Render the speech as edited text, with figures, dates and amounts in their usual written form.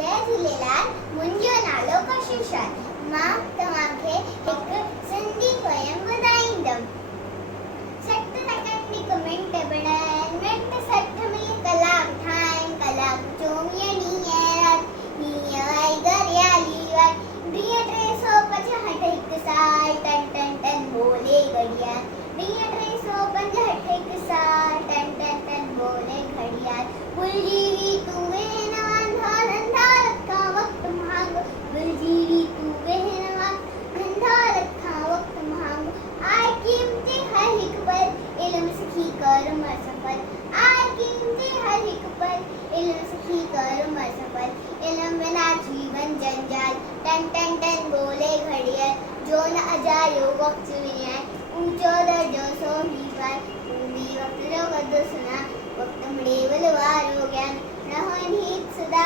जय झूलेलाल। मुंहिंजो नालो कशिश आहे। मां तव्हांखे हिकु सिंधी पोयम ॿुधाईंदमि। 60 सेकंड हिकु मिंट बणाइनि, मिंट 60 में कलाक ठाहिनि, कलाक 24 ॾींहं हीअं आई घरियाली वारी। ॾींहं 365 हिकु साल, टन टन टन बोले घड़ियाल। ॾींहं 365 हिकु साल, टन टन टन बोले घड़ियाल। भुलिजी वई तूं वेहन वांधा धंधा रखा वक्त मांगो, भुलिजी वई तूं वेहन वांधा धंधा रखा वक्त मांगो। आए कीमती हर हिकु पल, इल्म सिखी कर उमर सफल। आए कीमती हर हिकु पल, इल्म सिखी कर उमर सफल। इल्म बिना जीवन जंजाल, टन टन टन बोले घड़ियाल। जो न अजायो वक्त में आए, ऊंचो दर्जो सो ही पाए। तू भी वक्त जो कदर सुना, वक्त मुड़े बलवारो ज्ञान। न हो नीत सदा